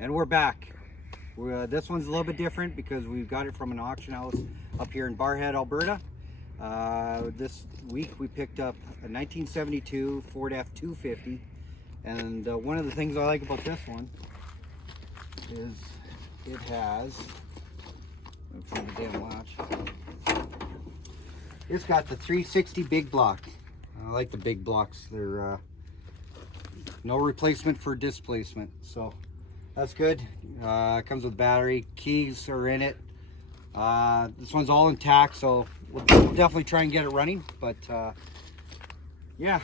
And we're back. This one's a little bit different because we've got it from an auction house up here in Barrhead, Alberta. This week we picked up a 1972 Ford F250, and one of the things I like about this one is it has, from the damn latch, it's got the 360 big block. I like the big blocks. They're no replacement for displacement, so that's good. Comes with battery, keys are in it. This one's all intact, so we'll definitely try and get it running. But yeah,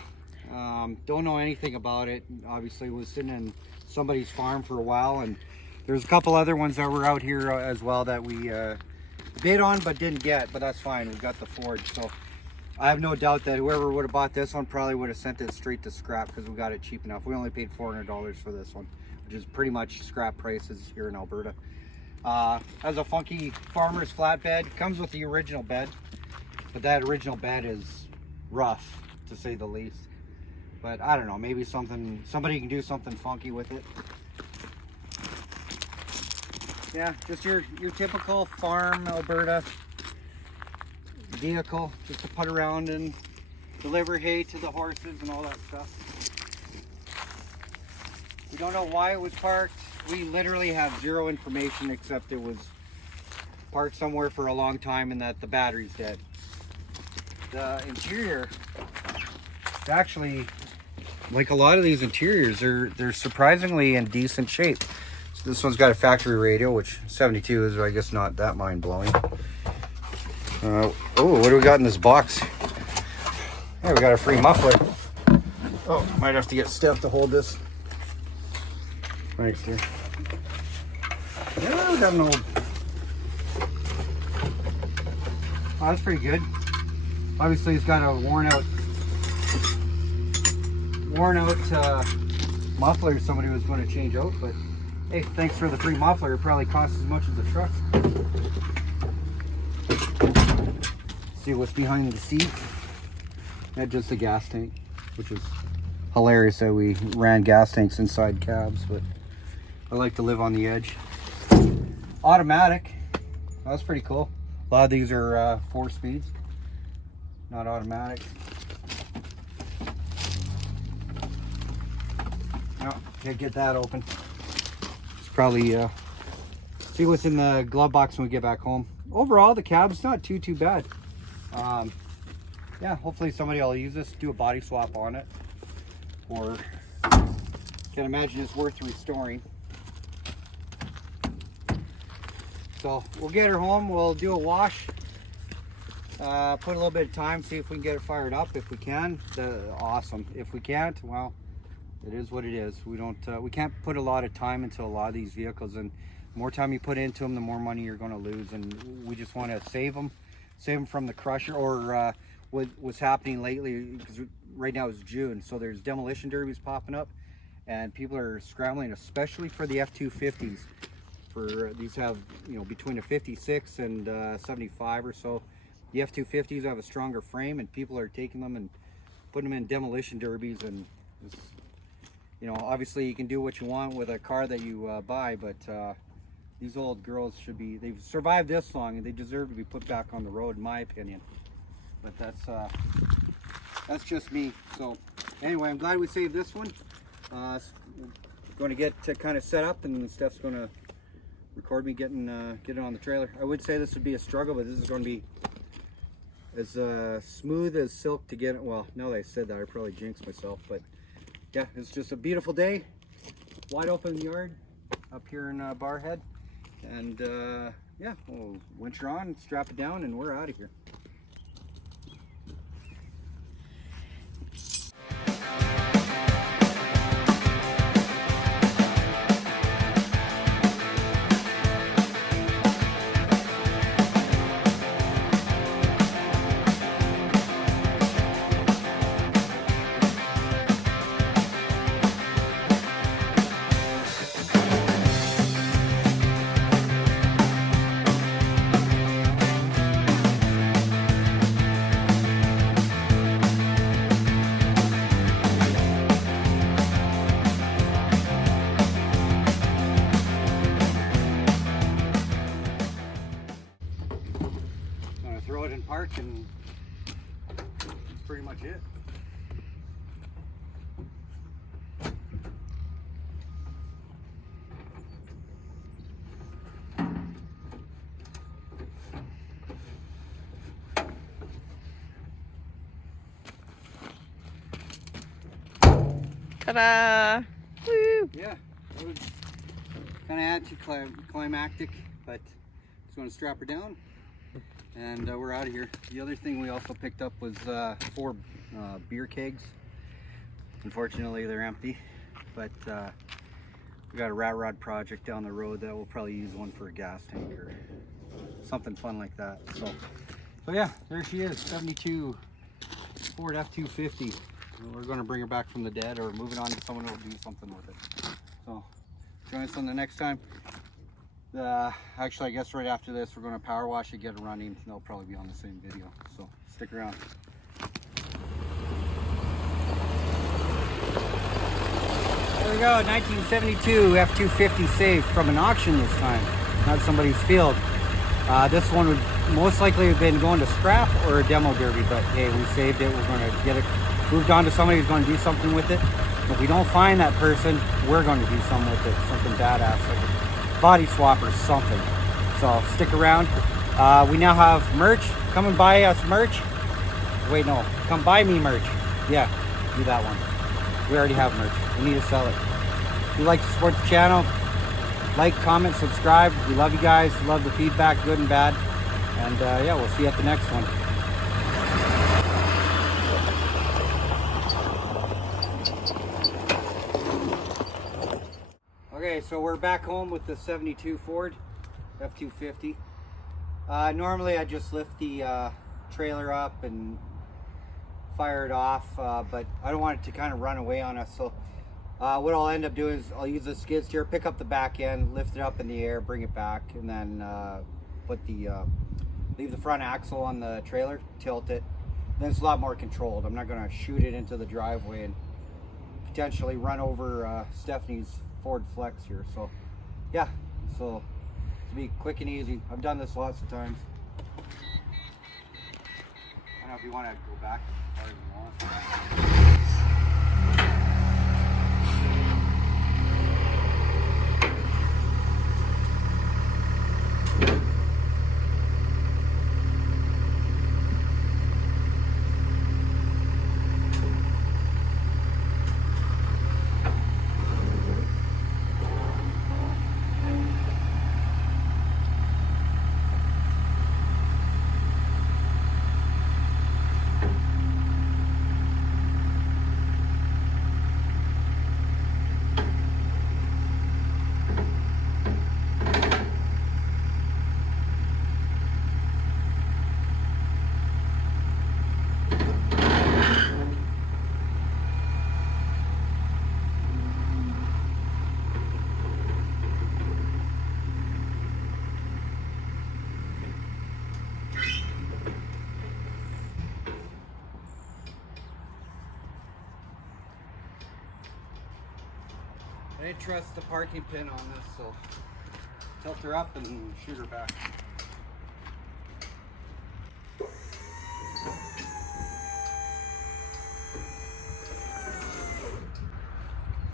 don't know anything about it. Obviously, was sitting in somebody's farm for a while, and there's a couple other ones that were out here as well that we bid on but didn't get. But that's fine. We got the Ford, so I have no doubt that whoever would have bought this one probably would have sent it straight to scrap because we got it cheap enough. We only paid $400 for this one, which is pretty much scrap prices here in Alberta. Has a funky farmer's flatbed. Comes with the original bed, but that original bed is rough, to say the least. But I don't know, maybe somebody can do something funky with it. Yeah, just your typical farm Alberta vehicle, just to put around and deliver hay to the horses and all that stuff. We don't know why it was parked. We literally have zero information except it was parked somewhere for a long time and that the battery's dead. The interior is actually, like a lot of these interiors, they're surprisingly in decent shape. So this one's got a factory radio, which 72 is, I guess, not that mind-blowing. Oh, what do we got in this box? Yeah, we got a free muffler. Oh, might have to get Steph to hold this. Thanks, dear. Yeah, we got an old. Oh, that's pretty good. Obviously, it's got a worn out muffler somebody was going to change out, but hey, thanks for the free muffler. It probably costs as much as the truck. See what's behind the seat. That's just a gas tank, which is hilarious that we ran gas tanks inside cabs, but I like to live on the edge. Automatic. That's pretty cool. A lot of these are 4 speeds, not automatic. No, can't get that open. It's probably see what's in the glove box when we get back home. Overall, the cab's not too bad. Yeah, hopefully somebody will use this, do a body swap on it, or can't imagine it's worth restoring. So we'll get her home, we'll do a wash, put a little bit of time, see if we can get it fired up. If we can, awesome. If we can't, well, it is what it is. We can't put a lot of time into a lot of these vehicles, and the more time you put into them, the more money you're going to lose, and we just want to save them from the crusher, or what's happening lately, because right now it's June, so there's demolition derbies popping up, and people are scrambling, especially for the F250s. For these have, between a 56 and 75 or so. The F250s have a stronger frame, and people are taking them and putting them in demolition derbies, and obviously you can do what you want with a car that you buy, but these old girls they've survived this long and they deserve to be put back on the road, in my opinion. But that's just me. So anyway, I'm glad we saved this one. Going to get to kind of set up, and Steph's going to record me getting it on the trailer. I would say this would be a struggle, but this is going to be as smooth as silk to get it. Well, now that I said that, I probably jinxed myself, but yeah, it's just a beautiful day, wide open yard up here in Barrhead, and yeah, we'll winch her on, strap it down, and we're out of here. park, and that's pretty much it. Ta-da! Woo! Yeah, it was kind of anticlimactic, but just want to strap her down, and we're out of here. The other thing we also picked up was 4 beer kegs. Unfortunately, they're empty, but we got a rat rod project down the road that we'll probably use one for a gas tank or something fun like that. So yeah, there she is, 72 Ford F250. We're going to bring her back from the dead or move it on to someone who will do something with it. So join us on the next time. Actually, I guess right after this, we're going to power wash it, get it running. They'll probably be on the same video. So stick around. There we go, 1972 F250 saved from an auction this time, not somebody's field. This one would most likely have been going to scrap or a demo derby, but hey, we saved it. We're going to get it moved on to somebody who's going to do something with it. If we don't find that person, we're going to do something with it, something badass, like a body swap or something. So stick around. We now have merch. Come and buy us merch. Wait, no, come buy me merch. Yeah, do that one. We already have merch. We need to sell it. If you'd like to support the channel, like, comment, subscribe. We love you guys. We love the feedback, good and bad. And yeah, we'll see you at the next one. Okay, so we're back home with the 72 Ford F250. Normally I just lift the trailer up and fire it off, but I don't want it to kind of run away on us. So what I'll end up doing is I'll use the skid steer, pick up the back end, lift it up in the air, bring it back, and then leave the front axle on the trailer, tilt it. Then it's a lot more controlled. I'm not going to shoot it into the driveway and potentially run over Stephanie's Ford Flex here. So yeah, so to be quick and easy. I've done this lots of times. I don't know if you want to go back as far as you want. I didn't trust the parking pin on this, so tilt her up and shoot her back.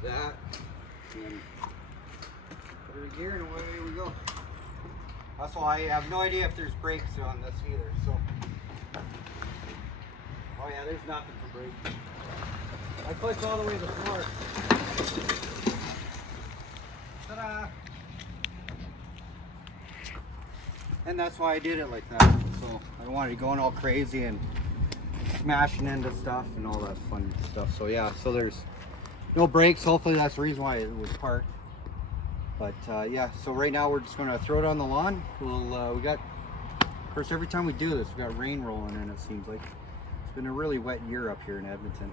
That, and then put her in gear and away we go. That's why I have no idea if there's brakes on this either, so. Oh yeah, there's nothing for brakes. I pushed all the way to the floor. Ta-da! And that's why I did it like that. So I don't want it going all crazy and smashing into stuff and all that fun stuff. So yeah, so there's no brakes. Hopefully that's the reason why it was parked. But yeah, so right now we're just gonna throw it on the lawn. We got, of course, every time we do this, we got rain rolling in. It seems like it's been a really wet year up here in Edmonton.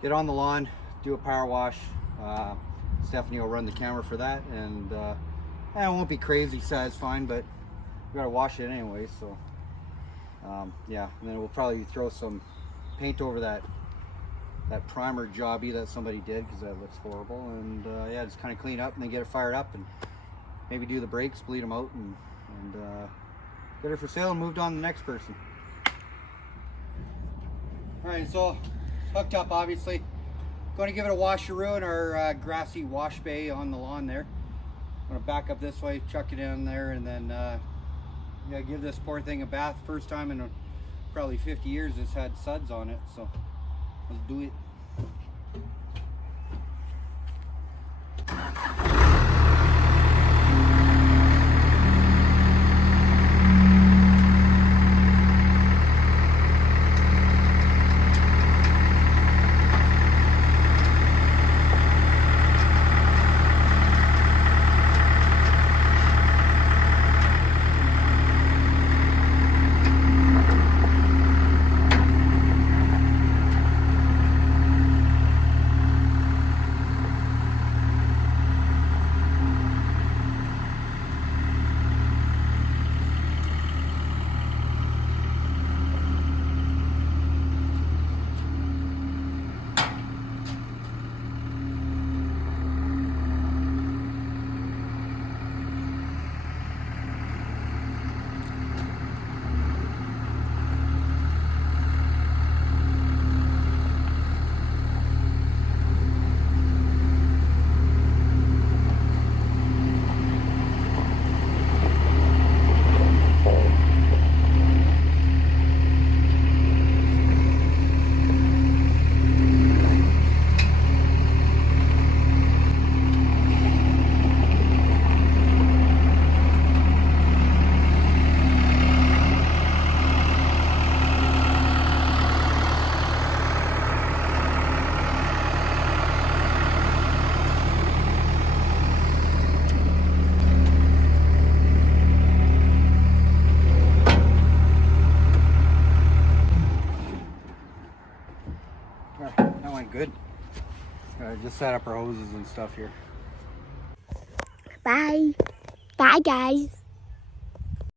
Get on the lawn, do a power wash. Stephanie will run the camera for that, and it won't be crazy satisfying, but we gotta wash it anyway. So yeah, and then we'll probably throw some paint over that primer jobby that somebody did, because that looks horrible. And yeah, just kind of clean up and then get it fired up, and maybe do the brakes, bleed them out, and get it for sale and moved on to the next person. Alright, so hooked up obviously. Going to give it a washeroo in our grassy wash bay on the lawn there. I'm going to back up this way, chuck it in there, and then yeah, give this poor thing a bath. First time in probably 50 years it's had suds on it, so let's do it. That went good. Just set up our hoses and stuff here. Bye. Bye, guys.